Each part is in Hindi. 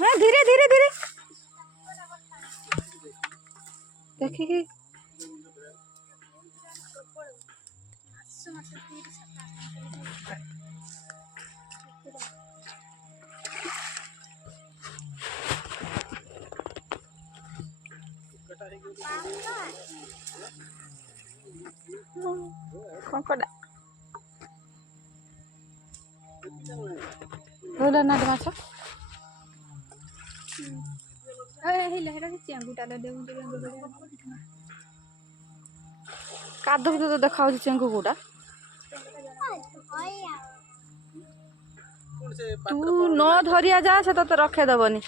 हाँ धीरे धीरे धीरे देखिए कंकड़ा बोला ना माछ कादू तो देखा चेंगू गुड़ा तू न धरिया जा से तो रखे दबनी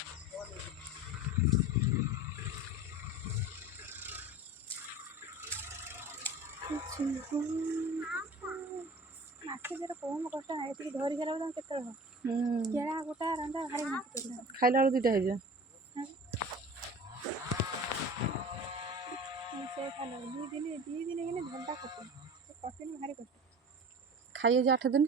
खाइला दुटा है खाइए 8 दिन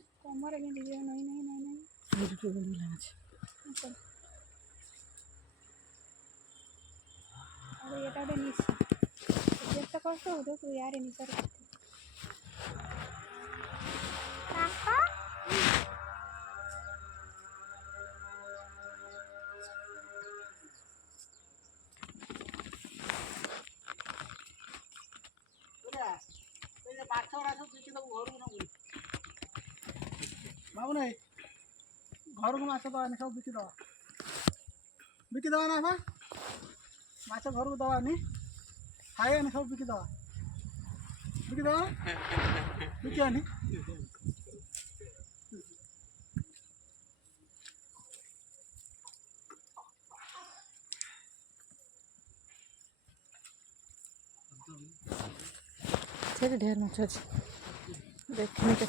कष्ट हो तू यार निशा बाबू नहीं घर को माछ दवा सब बिकी दवा ना माछ घर को दवा नहीं खाए सब बिकी दवा बिकी आनी ढेर माछ अच्छे देखने के